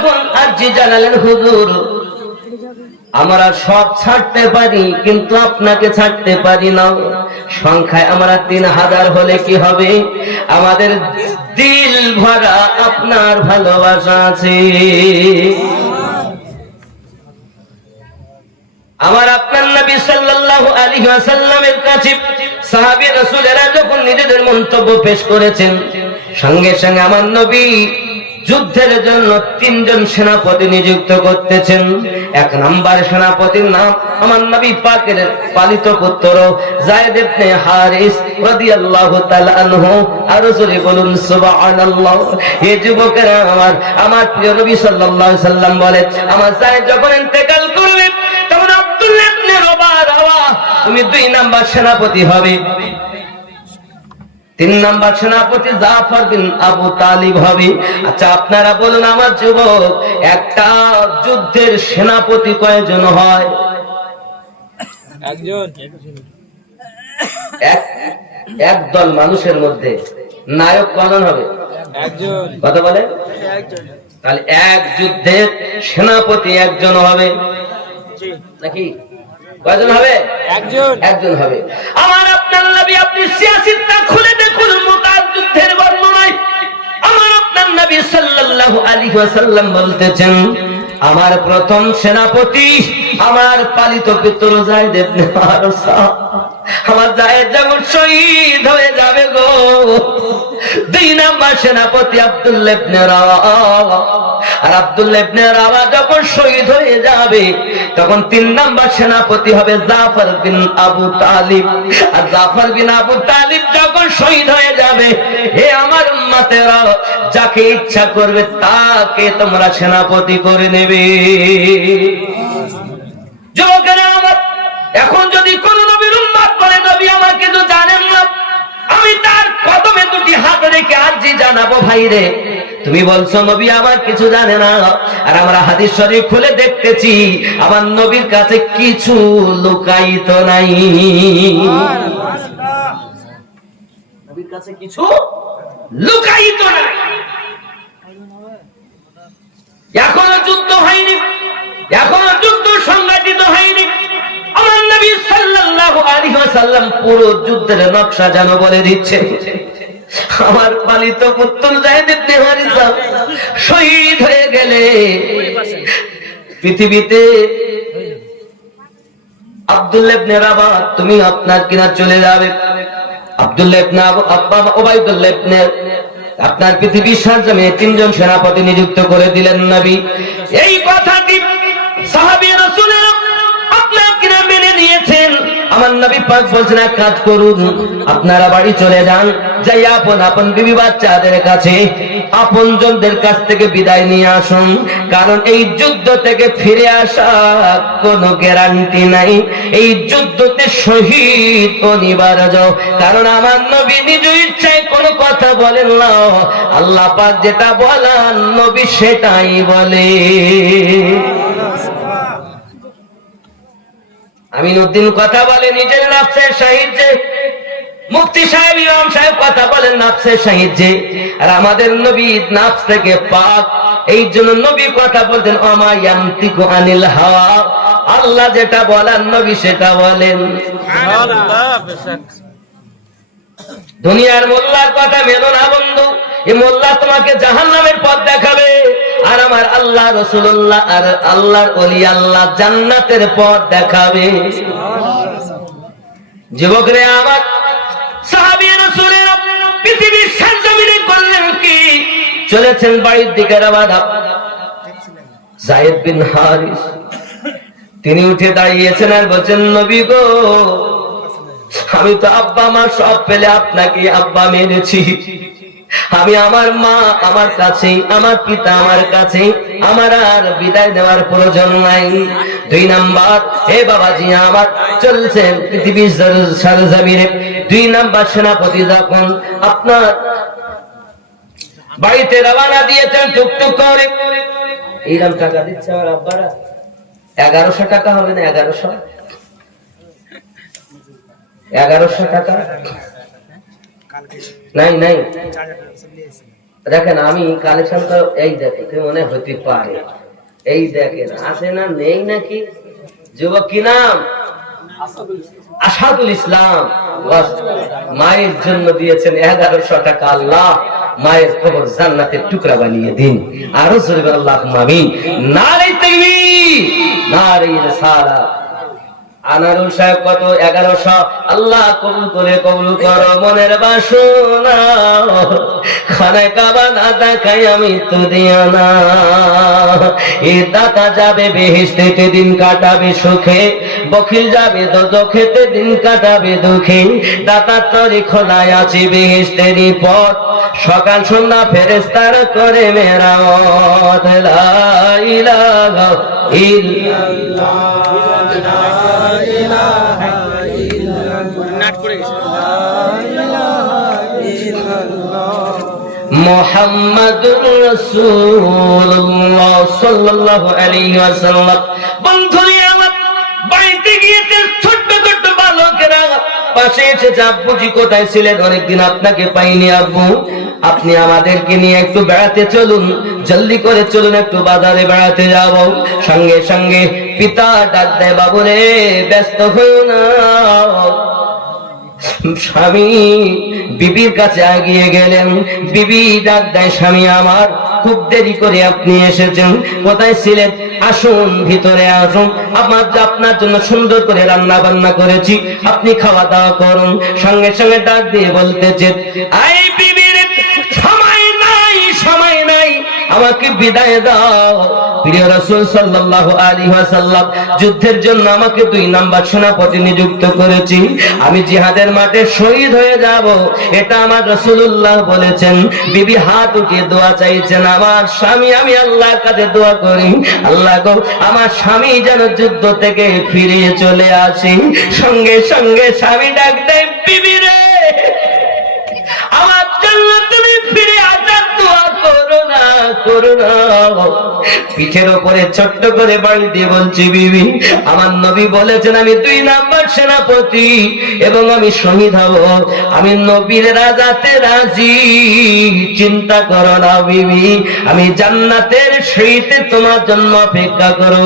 যখন আরজি জানালেন, হুজুর আমরা সব ছাড়তে পারি কিন্তু আপনাকে ছাড়তে পারি না, সংখ্যায় আমরা 3000 হলে কি হবে, আমাদের দিল ভরা আপনার ভালোবাসা আছে। আমার আপনার নবী সাল্লাল্লাহু আলাইহি ওয়াসাল্লামের কাছে সাহাবী রাসূলেরা যখন নিজেদের মন্তব্য পেশ করেছেন, সঙ্গে সঙ্গে আমার নবী যুদ্ধের জন্য 3 জন সেনাপতি নিযুক্ত করতেছেন। 1 নাম্বার সেনাপতির নাম আমার নবী পাকের পালিত পুত্র যায়েদ ইবনে হারিস রাদিয়াল্লাহু তাআলা আনহু। আর জোরে বলুন সুবহানাল্লাহ। এই যুবকেরা আমার প্রিয় নবী সাল্লাল্লাহু আলাইহি সাল্লাম বলেন, আমার যায়েদ যখন ইন্তেকাল করবে তখন আব্দুল্লাহ ইবনে রবাহ তুমি 2 নাম্বার সেনাপতি হবে। 3 নাম্বার সেনাপতি জাফর বিন আবু তালিব হবে। আচ্ছা আপনারা বলুন আমার যুবক, একটা যুদ্ধের সেনাপতি কয়জন হয়? একজন। এক দল মানুষের মধ্যে নায়ক কয়জন হবে? একজন। কথা বলে? একজন। তাহলে এক যুদ্ধের সেনাপতি একজন হবে নাকি কয়জন হবে? একজন। একজন হবে। আমার আপনার নবী, আপনি সিয়াসিতটা খুলে দেখুন মুতার যুদ্ধের বর্ণনায় আমার আপনার নবী সাল্লাল্লাহু আলাইহি ওয়াসাল্লাম বলতেছেন, আমার প্রথম সেনাপতি আমার পালিত পুত্র যায়েদ ইবনে হারেসা। আমার যায়েদ যখন শহীদ হয়ে যাবে গো, 2 নাম্বার সেনাপতি আব্দুল্লাহ ইবনে রাওয়াহ। আর আব্দুল্লাহ ইবনে রাওয়াহ যখন শহীদ হয়ে যাবে তখন 3 নাম্বার সেনাপতি হবে জাফর বিন আবু তালিব। আর জাফর বিন আবু তালিব যখন শহীদ হয়ে যাবে, হে আমার উম্মতেরা, যাকে ইচ্ছা করবে তাকে তোমরা সেনাপতি করে নেবে। যুবকেরা আমার, এখন যদি কোন নবীর উম্মত বলে নবী আমাকে তো জানেন না, আমি তার কদমে 2টি হাত রেখে আরজি জানাবো, ভাই রে তুমি বলছো নবী আমার কিছু জানে না, আর আমরা হাদিস শরীফ খুলে দেখতেছি আমার নবীর কাছে কিছু লুকায়িত নাই। নবীর কাছে কিছু লুকায়িত নাই। এখনো যুদ্ধ হয়নি, এখনো যুদ্ধ সংঘটিত হয়নি। আমার নবী সাল্লাল্লাহু আলাইহি ওয়াসাল্লাম পুরো যুদ্ধের নকশা যেন বলে দিচ্ছে। আমার পালিত পুত্র যায়েদ ইবনে হারেসা শহীদ হয়ে গেলে পৃথিবীতে আব্দুল্লাহ ইবনে রাওয়াহ তুমি আপনার কিনা চলে যাবে। আব্দুল্লাহ ইবনে উবাইদুল্লাহ ইবনে আপনার পৃথিবীর সার্জমে 3 জন সেনাপতি নিযুক্ত করে দিলেন নবী। এই কথাটি সাহাবী রাসূলেরা আপনার কিনা মেনে নিয়েছেন। আমার নবী পাক বলছেন, এক কাজ করুন, আপনারা বাড়ি চলে যান, যাই আপন বিবি বাচ্চাদের কাছে আপনজনদের কাছ থেকে বিদায় নিয়ে আসুন, কারণ এই যুদ্ধ থেকে ফিরে আসা কোনো গ্যারান্টি নাই। এই যুদ্ধতে শহীদ অনিবার্য, কারণ আমার নবী নিজ ইচ্ছায় কোনো কথা বলেন না, আল্লাহ পাক যেটা বলেন নবী সেটাই বলে। আমিনউদ্দিন কথা বলে নিজের নফসের সাহিত্যে, মুফতি সাহেব ইমাম সাহেব কথা বলেন নফসের সাহিত্যে, আর আমাদের নবী নফস থেকে পাক। এই জন্য নবী কথা বলতেন ওমা ইয়ানতিকু আনিল হাওয়া, আল্লাহ যেটা বলেন নবী সেটা বলেন। দুনিয়ার মোল্লার কথা মেনো না বন্ধু, এই মোল্লা তোমাকে জাহান্নামের পথ দেখাবে, আর আমার আল্লাহ রাসূলুল্লাহ আর আল্লাহর ওলি আল্লাহ জান্নাতের পথ দেখাবে। যুবকরে আমার, সাহাবী রাসূলেরা পৃথিবীর সরজমিনে করলেন কি, চলেছেন বাড়ির দিকে রওনা। যায়েদ বিন হারিস তিনি উঠে দাঁড়িয়েছেন আর বলছেন, নবী গো, আমি তো আব্বা মা সব পেলে আপনাকে আব্বা মেনেছি। আমি আমার মা আমার কাছে, আমার পিতা আমার কাছে, আমার আর বিদায় নেওয়ার প্রয়োজন নাই। 2 নাম্বার, হে বাবাজি আমার, চলছেন পৃথিবীর সরজমিনে 2 নাম্বার সেনাপতি যখন আপনার বাড়িতে রওনা দিয়েছেন টুকটুক করে, এইরকম টাকা দিচ্ছে আমার আব্বারা, 1100 টাকা হবে না? 1100 টাকা নাই নাই দেখেন আমি কালেকশন তো এই দেখে মনে হতে পারে, এই দেখেন আছে না নেই নাকি? যুবক কি নাম? আসাদুল ইসলাম। মায়ের জন্য দিয়েছেন 1100 টাকা। আল্লাহ মায়ের কবর জান্নাতের টুকরা বানিয়ে দিন। আরো জোরে বলেন আল্লাহুম্মা আমিন। নারে তাকবীর, নারে রিসালাত। আনারুল সাহেব কত? 1100। আল্লাহ কবুল করে, কবুল করো মনের বাসনা। খানায় কাবা না দেখাই আমি তো দিয়া না। এ দাতা যাবে বেহেশতে, দিন কাটাবে সুখে। বখিল যাবে দোজখেতে, দিন কাটাবে দুঃখে। দাতার তরি খোলায় আছে বেহেশতেরই পথ। সকাল সন্ধ্যা ফেরেশতার করে মেরামত। লা ইলাহা ইল্লাল্লাহ, মুহাম্মাদুর রাসূলুল্লাহ সাল্লাল্লাহু আলাইহি ওয়াসাল্লাম। বন্ধুরা আমার, বাড়িতে গিয়েতে ছোট্ট ছোট্ট বালকেরা পাশে এসেছে, আব্বুজি কোথায় ছিলেন? অনেকদিন আপনাকে পাইনি আব্বু, আপনি আমাদেরকে নিয়ে একটু বেড়াতে চলুন, জলদি করে চলুন, একটু বাজারে বেড়াতে যাব। সঙ্গে সঙ্গে পিতা ডাক দেয়, বাবুরে ব্যস্ত হইও না। স্বামী বিবির কাছে এগিয়ে গেলেন। বিবি ডাক দেয়, স্বামী আমার, খুব দেরি করে আপনি এসেছেন, কোথায় ছিলেন? আসুন ভিতরে আসুন, আপনার জন্য সুন্দর করে রান্না বান্না করেছি, আপনি খাওয়া দাওয়া করুন। সঙ্গে সঙ্গে ডাক দিয়ে বলতেছে, আই বিবির সময় নাই, সময় নাই, আমাকে বিদায় দাও। প্রিয় রাসূল সাল্লাল্লাহু আলাইহি ওয়াসাল্লাম যুদ্ধের জন্য আমাকে 2 নাম্বার সেনাপতি নিযুক্ত করেছি, আমি জিহাদের মাঠে শহীদ হয়ে যাব, এটা আমার রাসূলুল্লাহ বলেছেন। বিবি হাত উঠিয়ে দোয়া চাইছেন, আমার স্বামী, আমি আল্লাহর কাছে দোয়া করি, আল্লাহ গো আমার স্বামী যেন যুদ্ধ থেকে ফিরে চলে আসে। সঙ্গে সঙ্গে স্বামী ডাক দেয়, বিবি রে, আমার জন্য তুমি ফিরে আসার দোয়া করো না, করো না। পিঠের উপরে ছোট্ট করে বাড়ি দিয়ে বলছি, বিবি আমার নবী বলেছেন আমি 2 নাম্বার সেনাপতি এবং আমি শহীদ হব, আমি নবীর রাজাতে রাজি, চিন্তা করো না বিবি, আমি জান্নাতের সিঁড়িতে তোমার জন্য অপেক্ষা করো।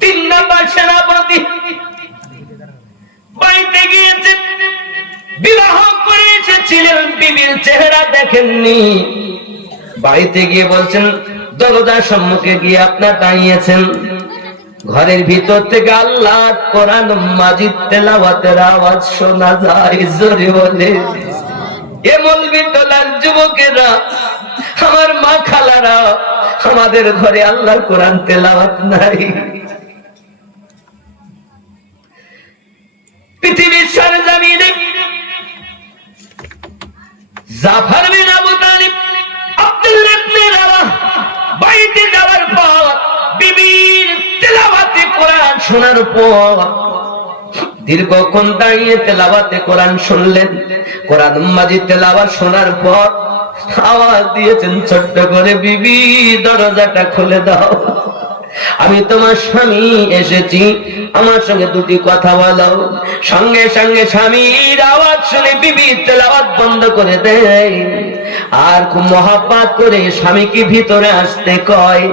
3 নাম্বার সেনাপতি বাড়িতে গিয়েছে, বিবাহ করে এসেছিলেন, বিবির চেহারা দেখেননি। বাড়িতে গিয়ে বলছেন, দরজার সম্মুখে গিয়ে আপনার দাঁড়িয়েছেন, ঘরের ভিতর থেকে আল্লাহর কোরআন মাজিদ তেলাওয়াতের আওয়াজ শোনা যায়। জোরে বলে এ মলবি তোলার যুবকেরা, আমার মা খালারা, আমাদের ঘরে আল্লাহর কোরআন তেলাওয়াত নাই। পৃথিবীর সরজমিনে জাফর বিন আবু তালিব, আব্দুল্লাহ ইবনে রাওয়াহ বাড়িতে যাওয়ার পর বিবির তেলাওয়াতে কোরআন শোনার পর দীর্ঘক্ষণ দাঁড়িয়ে তেলাওয়াতে কোরআন শুনলেন। কোরআন মাজিদ তেলাওয়াত শোনার পর আওয়াজ দিয়েছেন ছোট্ট করে, বিবি দরজাটা খুলে দাও, আমি তোমার স্বামী এসেছি, আমার সঙ্গে 2টি কথা বলো। সঙ্গে সঙ্গে স্বামীর আওয়াজ শুনে বিবি তেলাওয়াত বন্ধ করে দেয় আর খুব মহব্বত করে স্বামীকে ভিতরে আসতে কয়।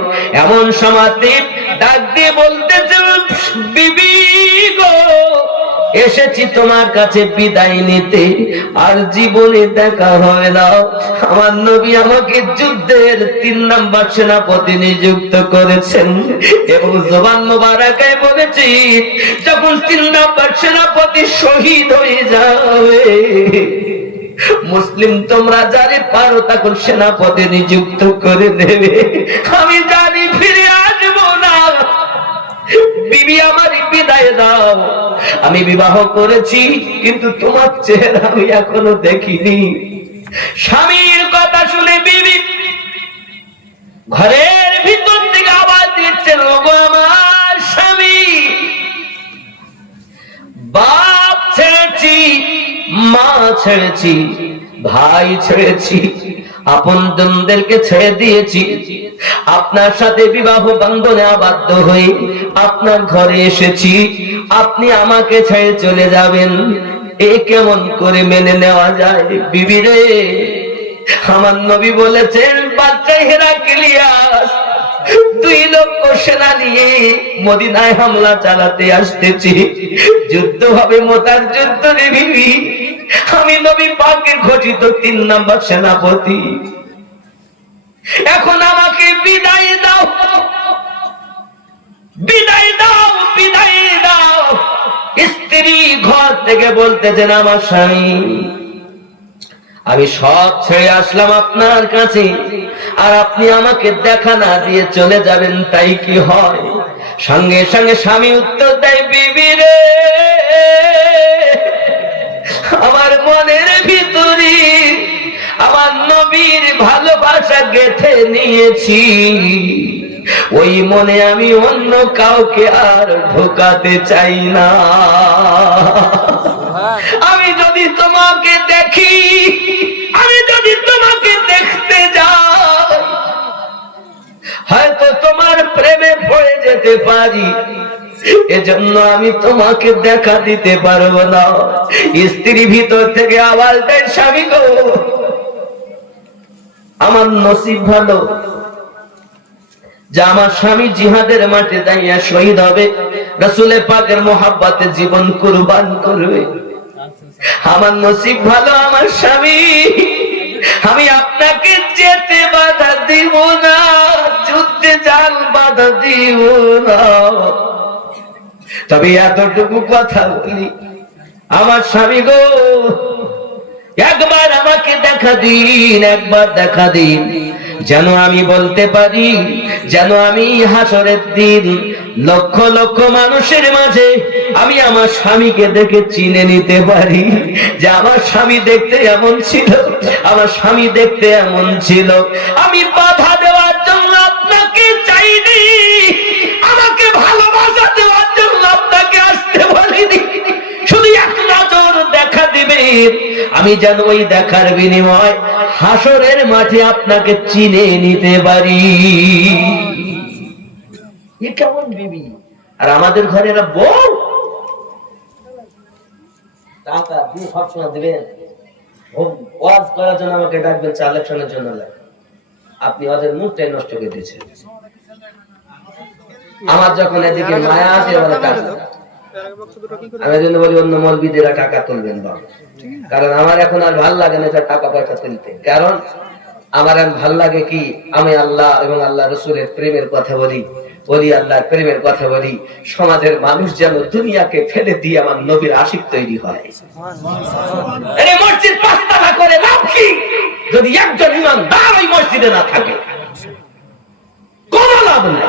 এমন সময়তে ডাক দিয়ে বলতেছে, বিবি গো, এসেছি তোমার কাছে বিদায় নিতে, আর জীবনে দেখা হয় না। আমার নবী আমাকে যুদ্ধের 3 নাম্বার সেনাপতি নিযুক্ত করেছেন এবং জবান মোবারকায় বলেছি, যখন 3 নাম্বার সেনাপতি শহীদ হয়ে যাবে, মুসলিম তোমরা যারে পারো তখন সেনাপতি নিযুক্ত করে দেবে, আমি জানি ফিরে আসবো না। বিবি আমার বিদায় দাও, আমি বিবাহ করেছি কিন্তু তোমার চেহারা আমি এখনো দেখিনি। স্বামীর কথা শুনে বিবি ঘরের ভিতর থেকে আওয়াজ দিচ্ছেন, ওগো আমার স্বামী, বাপ ছেড়েছি, মা ছেড়েছি, ভাই ছেড়েছি, আপনজনদেরকে ছেড়ে দিয়েছি, আপনার সাথে বিবাহ বন্ধনে আবদ্ধ হয়ে আপনার ঘরে এসেছি, আপনি আমাকে ছেড়ে চলে যাবেন, এ কেমন করে মেনে নেওয়া যায়? বিবি রে, আমার নবী বলেছেন বাচ্চা হেরাক্লিয়াস 2 লক্ষ সেনা নিয়ে মদিনায় হামলা চালাতে আসতেছি, যুদ্ধ হবে, মোতার যুদ্ধ রে বিবি। আমি নবী পাকের ঘোষিত 3 নম্বর সেনাপতি। এখন আমাকে বিদায় দাও, বিদায় দাও, বিদায় দাও। স্ত্রী ঘর থেকে বলতেছেন আমার স্বামী, আমি সব ছেড়ে আসলাম আপনার কাছে, আর আপনি আমাকে দেখা না দিয়ে চলে যাবেন, তাই কি হয়? সঙ্গে সঙ্গে স্বামী উত্তর দেয়, বিবি রে, আমার মনের ভিতরে আমার নবীর ভালোবাসা গেঁথে নিয়েছি, ওই মনে আমি অন্য কাউকে আর ঢোকাতে চাই না। আমি যদি তোমাকে দেখি, আমি যদি তোমাকে দেখতে যাই, হয়তো তোমার প্রেমে পড়ে যেতে পারি, এজন্য আমি তোমাকে দেখা দিতে পারবো না। স্ত্রী ভিতর থেকে আওয়াজ দেয়, স্বামী গো, আমার নসিব ভালো যে আমার স্বামী জিহাদের মাঠে দাঁড়িয়ে শহীদ হবে, রাসূলের পাকের মোহাব্বতে জীবন কুরবান করবে। আমার নসিব ভালো আমার স্বামী, আমি আপনাকে যেতে বাধা দিব না, যুদ্ধে যান বাধা দিব না। তবে এতটুকু কথা বলি, আমার স্বামী গো, একবার আমাকে দেখা দিন, একবার দেখা দিন, যেন আমি বলতে পারি, যেন আমি হাসরের দিন লক্ষ লক্ষ মানুষের মাঝে আমি আমার স্বামীকে দেখে চিনে নিতে পারি যে আমার স্বামী দেখতে এমন ছিল, আমার স্বামী দেখতে এমন ছিল। আমি বাধা দেওয়ার জন্য আপনাকে চাইনি, আমাকে ভালোবাসা দেওয়ার জন্য আপনাকে আসতে বলিনি, শুধু এক নজর দেখা দিবেন, আমি যেন ওই দেখার বিনিময় হাসরের মাঠে আপনাকে চিনে নিতে পারি। এ কেমন বিবি? আর আমাদের ঘরে এরা বউ, টাকা দিয়ে সবসময় দিবেন, ওয়াজ করার জন্য আমাকে ডাকবেন, ইলেকশনের জন্য আপনি ওদের মুখটাই নষ্ট করে দিয়েছেন। আমার যখন এদিকে মায়া আসে, ওরা টাকা, আমি জন্য বলি অন্য মৌলবীদেরা টাকা তুলবেন না, কারণ আমার এখন আর ভাল লাগে না টাকা পয়সা তুলতে। কারণ আমার এখন ভাল লাগে কি, আমি আল্লাহ এবং আল্লাহ রসুলের প্রেমের কথা বলি, বলি আল্লাহর প্রেমের কথা বলি, সমাজের মানুষ যেন দুনিয়াকে ফেলে দিয়ে আমার নবীর আশিক তৈরি হয়। মসজিদ 5 তলা করে লাভ কি যদি একজন ইমানদার ওই মসজিদে না থাকে? কোনো লাভ নাই।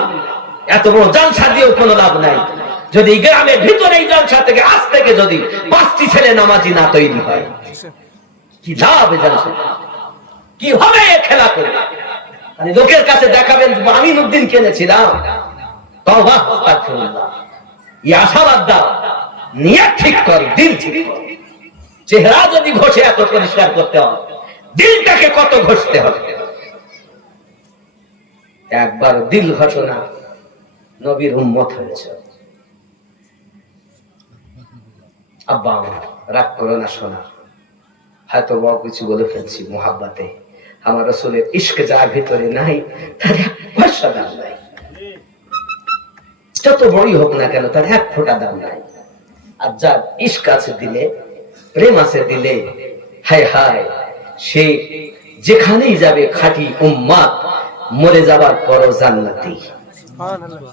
এত বড় জলসা দিয়েও কোনো লাভ নাই যদি গ্রামের ভিতরে এই জলসা থেকে আজ থেকে যদি 5টি ছেলে নামাজি না তৈরি হয়। কি লাভ জলসা? কি হবে এ খেলা করে? মানে লোকের কাছে দেখাবেন আমি নুদ্দিন কিনেছিলাম, তওবা আস্তাগফিরুল্লাহ। এই আশাবাদ দাও, নিয়ত ঠিক কর, দিল ঠিক কর। চেহারা যদি ঘষে এত পরিষ্কার করতে হয়, দিলটাকে কত ঘষতে হবে? একবার দিল ঘষনা নবীর উম্মত হয়েছে। আব্বা আমার রাগ করো না শোনা, হয়তো বড় কিছু বলে ফেলছি মোহাব্বতে। আমার রাসূলের ইশক যার ভিতরে নাই তার এক পয়সা দাম নাই, যত বড়ই হোক না কেন তার 1 ফোঁটা দাম নাই। আর যার ইশক আছে দিলে, প্রেম আছে দিলে, হায় হায়, সে যেখানেই যাবে খাঁটি উম্মত, মরে যাবার পরও জান্নাতি।